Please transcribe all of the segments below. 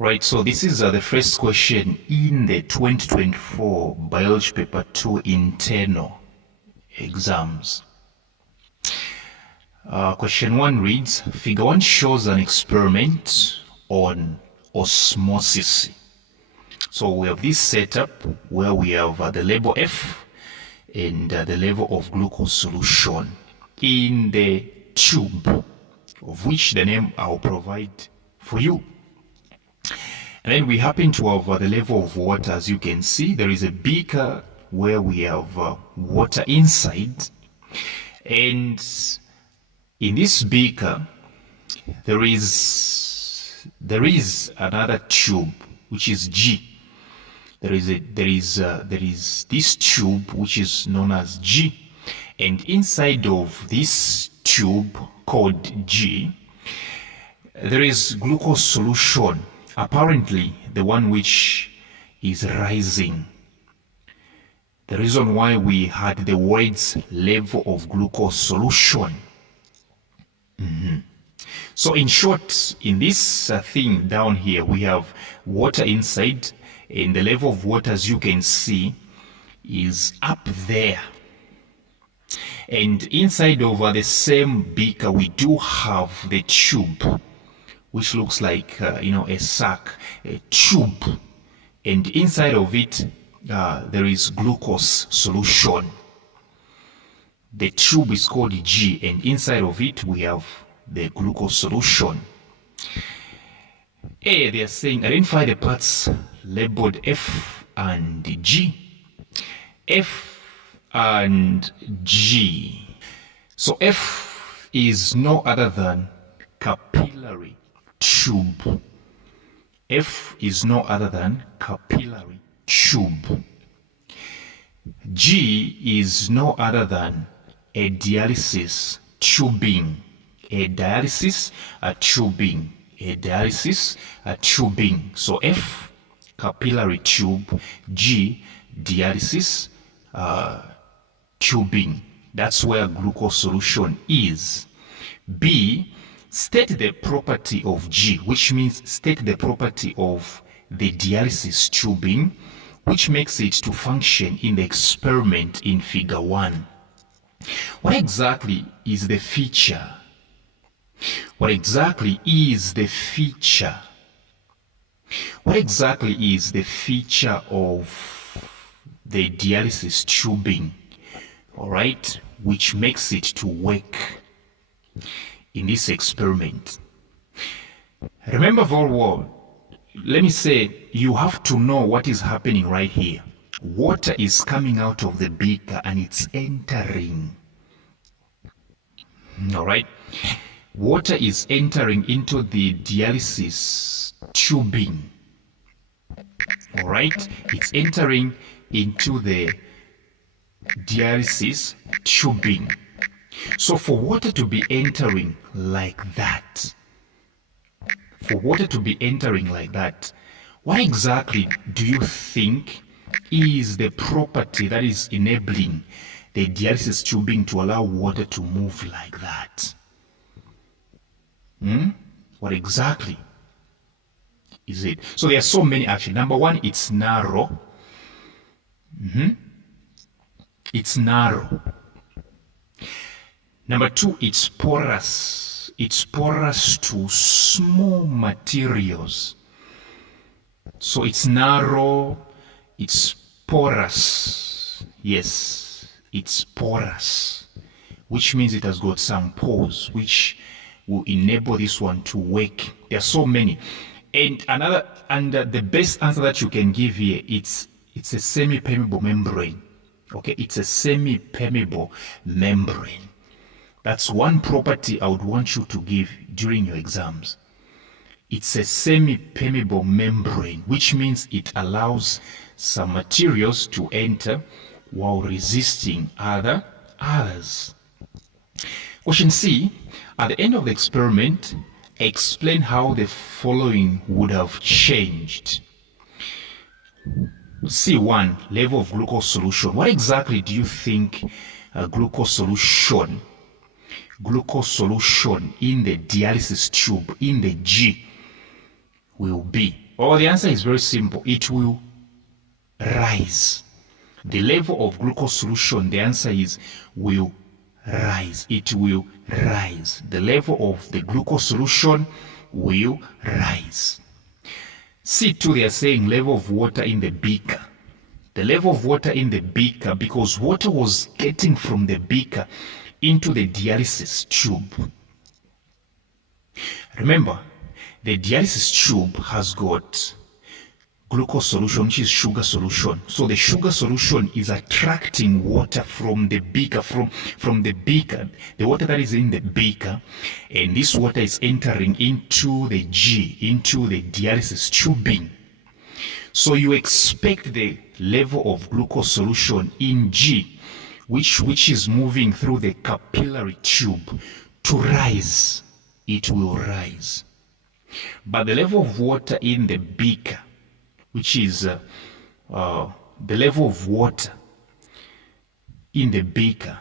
Right, so this is the first question in the 2024 Biology Paper 2 internal exams. Question 1 reads, Figure 1 shows an experiment on osmosis. So we have this setup where we have the label F and the level of glucose solution in the tube, of which the name I'll provide for you. And then we happen to have the level of water. As you can see, there is a beaker where we have water inside. And in this beaker, there is another tube, which is G. There is this tube, which is known as G. And inside of this tube called G, there is glucose solution. Apparently, the one which is rising. The reason why we had the words level of glucose solution. So in short, in this thing down here, we have water inside, and the level of water, as you can see, is up there. And inside of the same beaker, we do have the tube, which looks like, a sack, a tube. And inside of it, there is glucose solution. The tube is called G, and inside of it, we have the glucose solution. A, they are saying, identify the parts labeled F and G. F and G. So F is no other than capillary tube. F is no other than capillary tube. G is no other than a dialysis tubing. A dialysis tubing. A dialysis tubing. So F, capillary tube. G, dialysis tubing. That's where glucose solution is. B, state the property of G, which means state the property of the dialysis tubing, which makes it to function in the experiment in figure 1. What exactly is the feature? What exactly is the feature? What exactly is the feature of the dialysis tubing? All right, which makes it to work in this experiment. Remember very well, let me say, you have to know what is happening right here. Water is coming out of the beaker and it's entering. All right, water is entering into the dialysis tubing. All right, it's entering into the dialysis tubing. So for water to be entering like that, what exactly do you think is the property that is enabling the dialysis tubing to allow water to move like that? What exactly is it? So there are so many actually. Number one, it's narrow. It's narrow. Number two, it's porous. It's porous to small materials. So it's narrow, it's porous. Yes, it's porous, which means it has got some pores, which will enable this one to work. There are so many. And the best answer that you can give here, it's a semi-permeable membrane. Okay, it's a semi-permeable membrane. That's one property I would want you to give during your exams. It's a semi-permeable membrane, which means it allows some materials to enter while resisting others. Question C, at the end of the experiment, explain how the following would have changed. C1, level of glucose solution. What exactly do you think glucose solution in the dialysis tube, in the G, will be? Well, the answer is very simple. It will rise. The level of glucose solution, the answer is will rise. It will rise. The level of the glucose solution will rise. C2, they are saying level of water in the beaker. The level of water in the beaker, because water was getting from the beaker into the dialysis tube. Remember, the dialysis tube has got glucose solution, which is sugar solution. So the sugar solution is attracting water from the beaker, from the beaker, the water that is in the beaker, and this water is entering into the into the dialysis tubing. So you expect the level of glucose solution in G, which is moving through the capillary tube, to rise. It will rise. But the level of water in the beaker, which is the level of water in the beaker,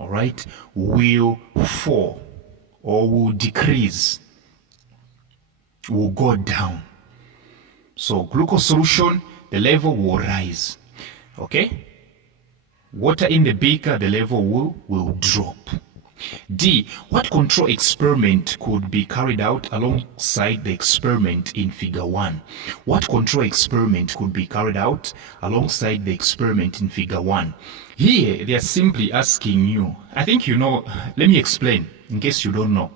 all right, will fall or will decrease, will go down. So glucose solution, the level will rise. Okay? Water in the beaker, the level will drop. D, what control experiment could be carried out alongside the experiment in figure 1? What control experiment could be carried out alongside the experiment in figure 1? Here, they are simply asking you, I think you know, let me explain in case you don't know.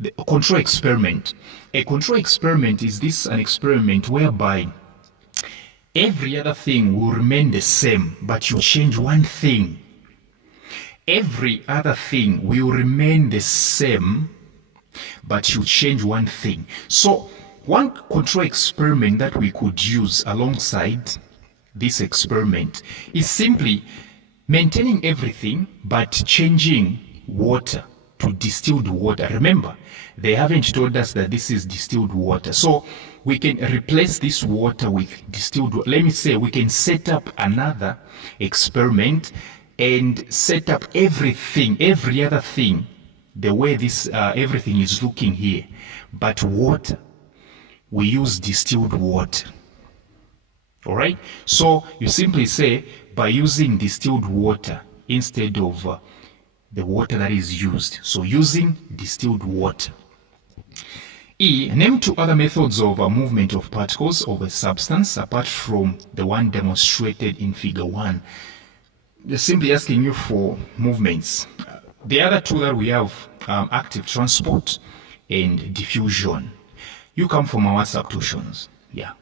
The control experiment. A control experiment is an experiment whereby every other thing will remain the same, but you change one thing. Every other thing will remain the same, but you change one thing. So one control experiment that we could use alongside this experiment is simply maintaining everything but changing water to distilled water. Remember, they haven't told us that this is distilled water. So we can replace this water with distilled water. Let me say we can set up another experiment and set up everything, every other thing, the way this everything is looking here. But water, we use distilled water. All right? So you simply say, by using distilled water instead of the water that is used. So using distilled water. E, name two other methods of movement of particles of a substance apart from the one demonstrated in figure 1. They're simply asking you for movements. The other two that we have, active transport and diffusion. You come from our WhatsApp tuitions. Yeah.